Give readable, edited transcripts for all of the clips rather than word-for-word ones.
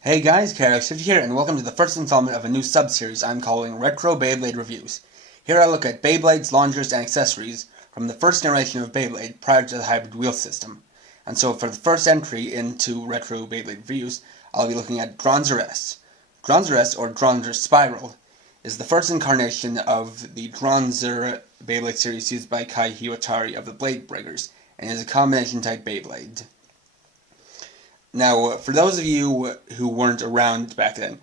Hey guys, Character here, and welcome to the first installment of a new sub-series I'm calling Retro Beyblade Reviews. Here I look at Beyblades, launchers, and accessories from the first generation of Beyblade prior to the hybrid wheel system. And so for the first entry into Retro Beyblade Reviews, I'll be looking at Dranzer S. Dranzer S, or Dranzer Spiral, is the first incarnation of the Dranzer Beyblade series used by Kai Hiwatari of the Blade Breakers, and is a combination type Beyblade. Now, for those of you who weren't around back then,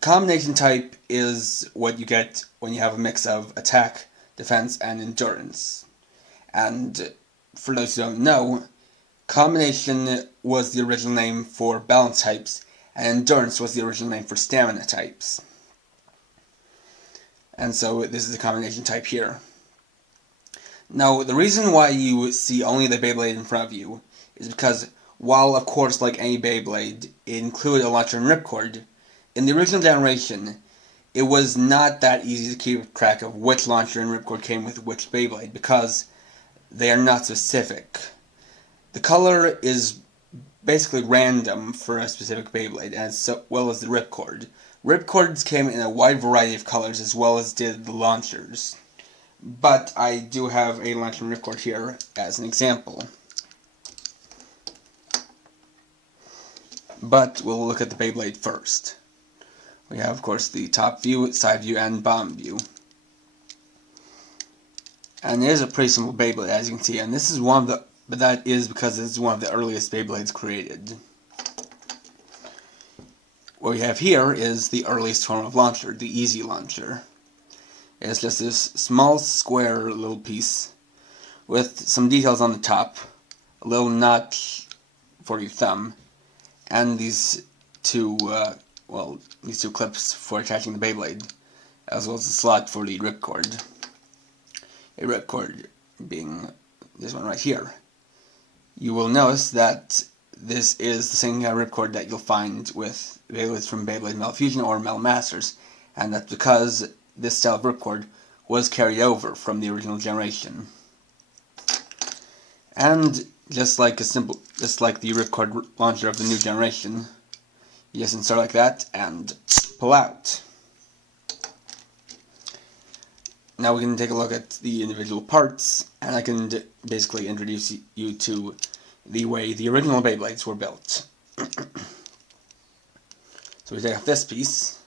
combination type is what you get when you have a mix of attack, defense, and endurance. And for those who don't know, combination was the original name for balance types, and endurance was the original name for stamina types. And so this is a combination type here. Now, the reason why you see only the Beyblade in front of you is because while, of course, like any Beyblade, it included a launcher and ripcord, in the original generation, it was not that easy to keep track of which launcher and ripcord came with which Beyblade, because they are not specific. The color is basically random for a specific Beyblade, as well as the ripcord. Ripcords came in a wide variety of colors, as well as did the launchers. But I do have a launcher and ripcord here as an example. But we'll look at the Beyblade first. We have, of course, the top view, side view, and bottom view. And it is a pretty simple Beyblade, as you can see, and this is one of the, but that is because this is one of the earliest Beyblades created. What we have here is the earliest form of launcher, the Easy Launcher. It's just this small square little piece with some details on the top, a little notch for your thumb, and these two clips for attaching the Beyblade, as well as a slot for the ripcord. A ripcord being this one right here. You will notice that this is the same kind of ripcord that you'll find with Beyblades from Beyblade Metal Fusion or Metal Masters, and that's because this style of ripcord was carried over from the original generation. And just like the ripcord launcher of the new generation, you just insert like that and pull out. Now we can take a look at the individual parts, and I can basically introduce you to the way the original Beyblades were built. So we take off this piece,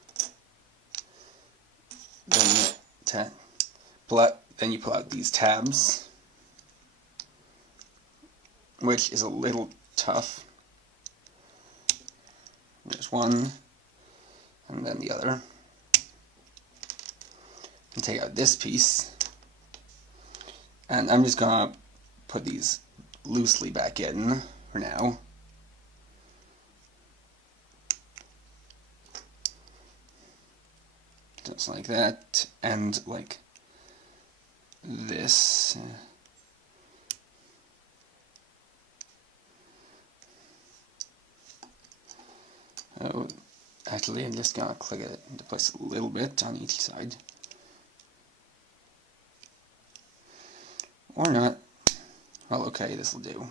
then you pull out these tabs, which is a little tough. There's one, and then the other. And take out this piece, and I'm just gonna put these loosely back in for now. Just like that, and like this. Oh, actually, I'm just gonna click it into place a little bit on each side. Or not. Well, okay, this will do.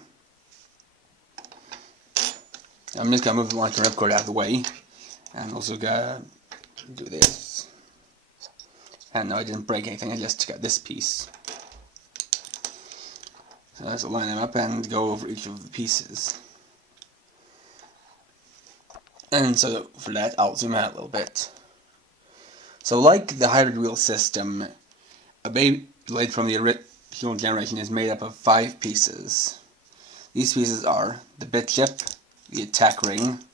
I'm just gonna move the launcher ripcord out of the way, and also gonna do this. And no, I didn't break anything, I just took out this piece. So let's line them up and go over each of the pieces. And so for that, I'll zoom out a little bit. So like the hybrid wheel system, a Beyblade from the original generation is made up of 5 pieces. These pieces are the bit chip, the attack ring,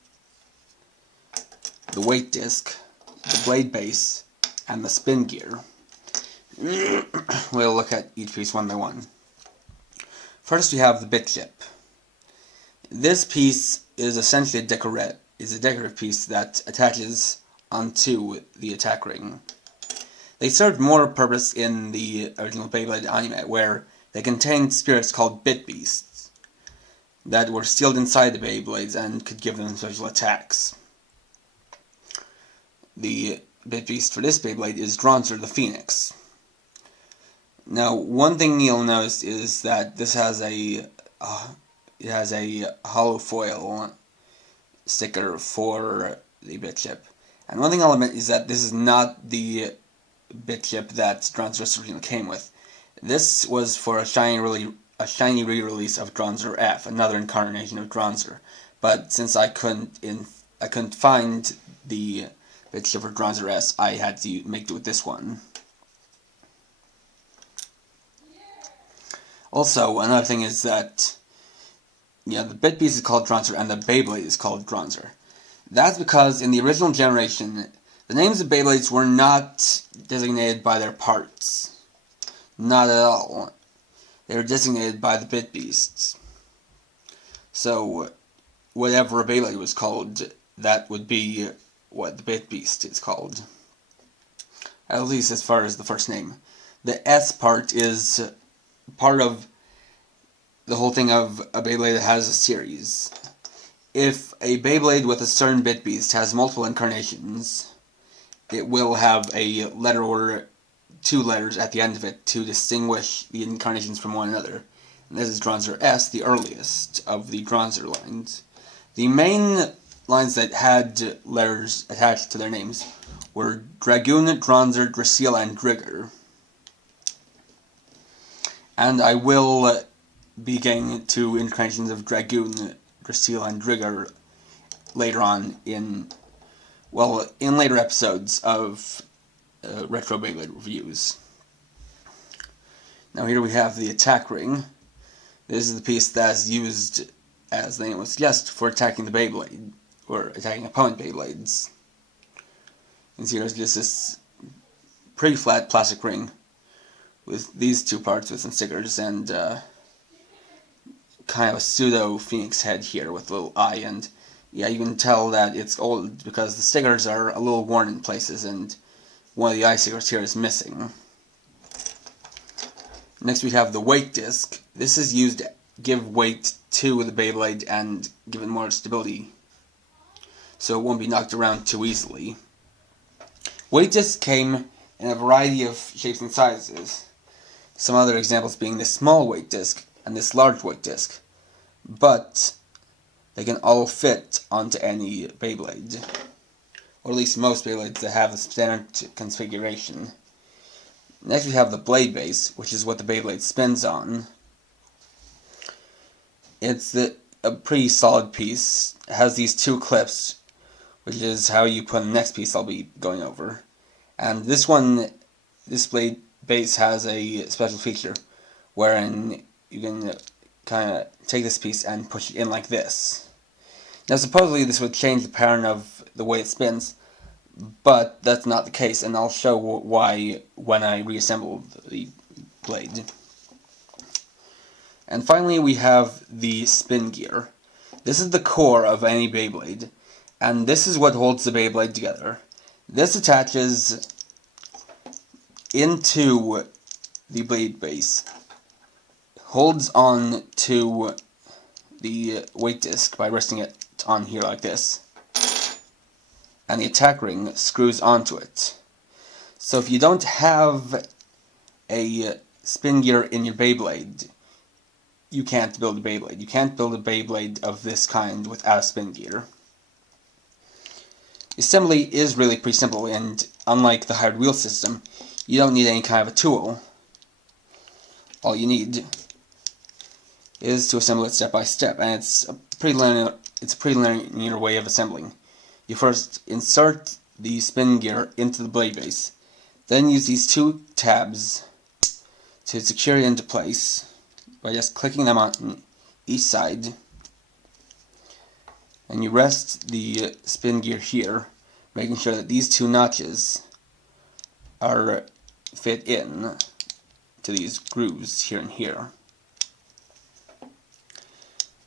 the weight disc, the blade base, and the spin gear. We'll look at each piece one by one. First we have the bit chip. This piece is essentially a decorative piece that attaches onto the attack ring. They served more purpose in the original Beyblade anime, where they contained spirits called bit beasts that were sealed inside the Beyblades and could give them special attacks. The bit beast for this Beyblade is Dranzer the Phoenix. Now, one thing you'll notice is that this has a hollow foil sticker for the bit chip. And one thing I'll admit is that this is not the bit chip that Dranzer originally came with. This was for a shiny re-release of Dranzer F, another incarnation of Dranzer. But since I couldn't find the bit chip for Dranzer S, I had to make do with this one. Also, another thing is that the bit piece is called Dranzer and the Beyblade is called Dranzer. That's because in the original generation, the names of Beyblades were not designated by their parts. Not at all. They were designated by the bit beasts. So, whatever a Beyblade was called, that would be what the bit beast is called. At least as far as the first name. The S part is part of the whole thing of a Beyblade that has a series. If a Beyblade with a certain bit beast has multiple incarnations, it will have a letter or two letters at the end of it to distinguish the incarnations from one another. And this is Dranzer S, the earliest of the Dranzer lines. The main lines that had letters attached to their names were Dragoon, Dranzer, Dracil, and Drigger. And I will be getting to incarnations of Dragoon, Dracil, and Drigger later on in later episodes of Retro Beyblade reviews. Now here we have the attack ring. This is the piece that is used, as the name would suggest, for attacking the Beyblade, or attacking opponent Beyblades. You can see there's just this pretty flat plastic ring with these two parts with some stickers and kind of a pseudo phoenix head here with a little eye, and yeah, you can tell that it's old because the stickers are a little worn in places and one of the eye stickers here is missing. Next we have the weight disc. This is used to give weight to the Beyblade and give it more stability so it won't be knocked around too easily. Weight discs came in a variety of shapes and sizes. Some other examples being this small weight disc and this large weight disc, but they can all fit onto any Beyblade, or at least most Beyblades that have the standard configuration. Next we have the blade base, which is what the Beyblade spins on. It's a pretty solid piece. It has these two clips, which is how you put on the next piece I'll be going over. And this blade base has a special feature wherein you can kind of take this piece and push it in like this. Now supposedly this would change the pattern of the way it spins, but that's not the case, and I'll show why when I reassemble the blade. And finally we have the spin gear. This is the core of any Beyblade, and this is what holds the Beyblade together. This attaches into the blade base, holds on to the weight disc by resting it on here like this, and the attack ring screws onto it. So if you don't have a spin gear in your Beyblade, you can't build a Beyblade. You can't build a Beyblade of this kind without a spin gear. Assembly is really pretty simple, and unlike the hybrid wheel system, you don't need any kind of a tool. All you need is to assemble it step by step, and it's a pretty linear way of assembling. You first insert the spin gear into the blade base, then use these two tabs to secure it into place by just clicking them on each side, and you rest the spin gear here, making sure that these two notches are fit in to these grooves here and here.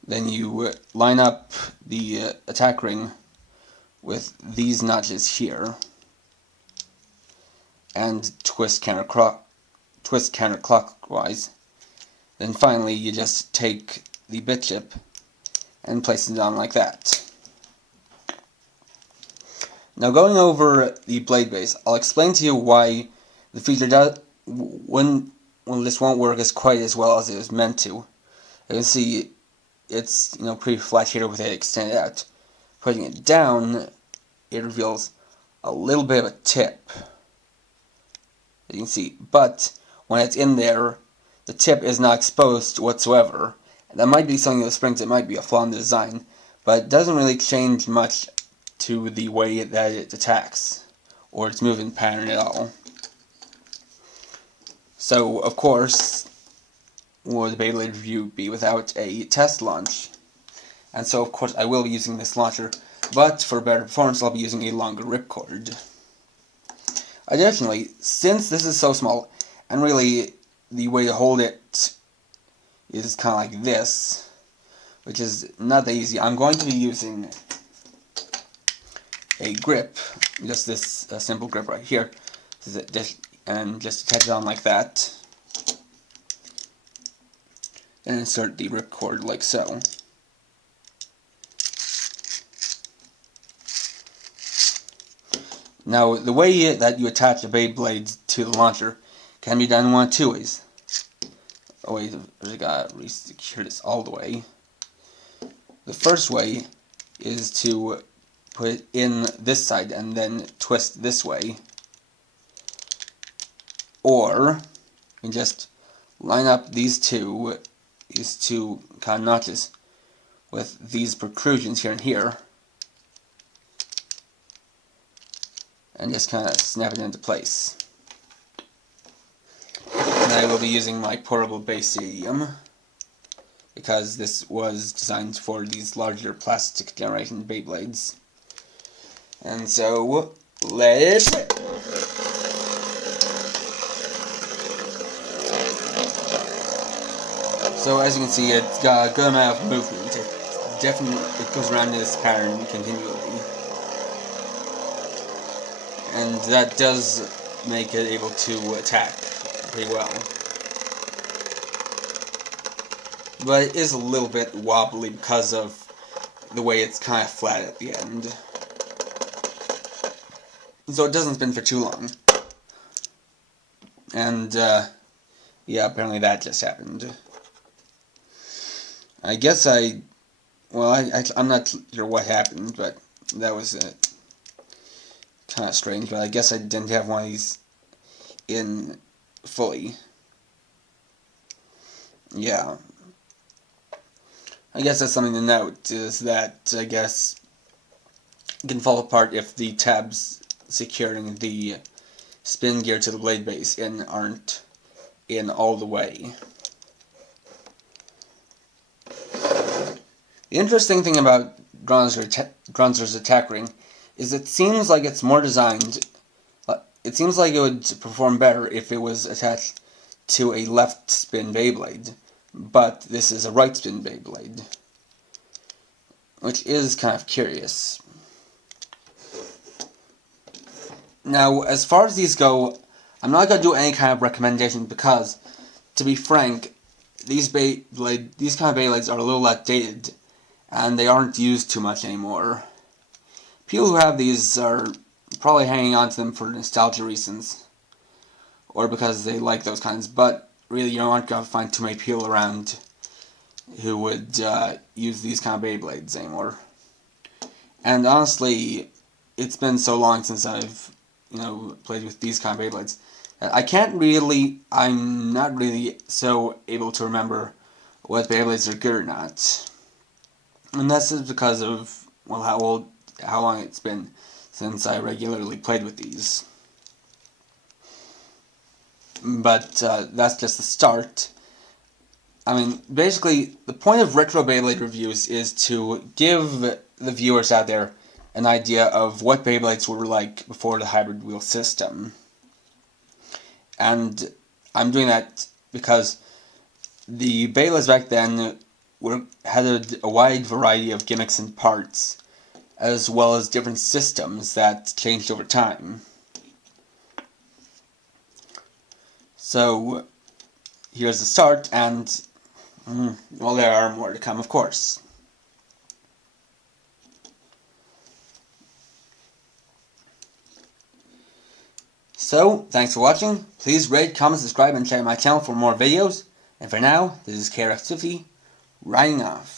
Then you line up the attack ring with these notches here and twist counterclockwise. Then finally you just take the bit chip and place it on like that. Now going over the blade base, I'll explain to you why the feature does when this won't work as quite as well as it was meant to. You can see it's pretty flat here with it extended out. putting it down, it reveals a little bit of a tip, as you can see. But when it's in there, the tip is not exposed whatsoever. That might be something with springs, it might be a flaw in the design, but it doesn't really change much to the way that it attacks, or its movement pattern at all. So, of course, would the Beyblade review be without a test launch? And so, of course, I will be using this launcher, but for better performance, I'll be using a longer ripcord. Additionally, since this is so small, and really the way to hold it is kind of like this, which is not that easy, I'm going to be using a grip, just this simple grip right here, and just attach it on like that, and insert the ripcord like so. Now, the way that you attach a Beyblade to the launcher can be done one of two ways. Oh wait, I gotta re-secure this all the way. The first way is to put it in this side and then twist this way. Or, you just line up these two kind of notches with these protrusions here and here, and just kind of snap it into place. And I will be using my portable base stadium, because this was designed for these larger plastic generation Beyblades. And so, let it rip! So as you can see, it's got a good amount of movement. It goes around in this pattern continually. And that does make it able to attack pretty well. But it is a little bit wobbly because of the way it's kind of flat at the end. So it doesn't spin for too long. And, yeah, apparently that just happened. I guess I'm not sure what happened, but that was kind of strange, but I guess I didn't have one of these in fully. Yeah. I guess that's something to note, is that, I guess, it can fall apart if the tabs securing the spin gear to the blade base aren't in all the way. The interesting thing about Dranzer's attack ring is it seems like it's more designed, it seems like it would perform better if it was attached to a left spin Beyblade, but this is a right spin Beyblade, which is kind of curious. Now, as far as these go, I'm not going to do any kind of recommendation because, to be frank, these kind of Beyblades are a little outdated, and they aren't used too much anymore. People who have these are probably hanging on to them for nostalgia reasons, or because they like those kinds, but really you aren't going to find too many people around who would use these kind of Beyblades anymore. And honestly, it's been so long since I've played with these kind of Beyblades that I'm not really so able to remember what Beyblades are good or not. And that's just because of, well, how long it's been since I regularly played with these. But that's just the start. I mean, basically, the point of retro Beyblade reviews is to give the viewers out there an idea of what Beyblades were like before the hybrid wheel system. And I'm doing that because the Beyblades back then had a wide variety of gimmicks and parts, as well as different systems that changed over time. So, here's the start, and, well, there are more to come, of course. So, thanks for watching. Please rate, comment, subscribe, and check out my channel for more videos. And for now, this is KRF50, writing off.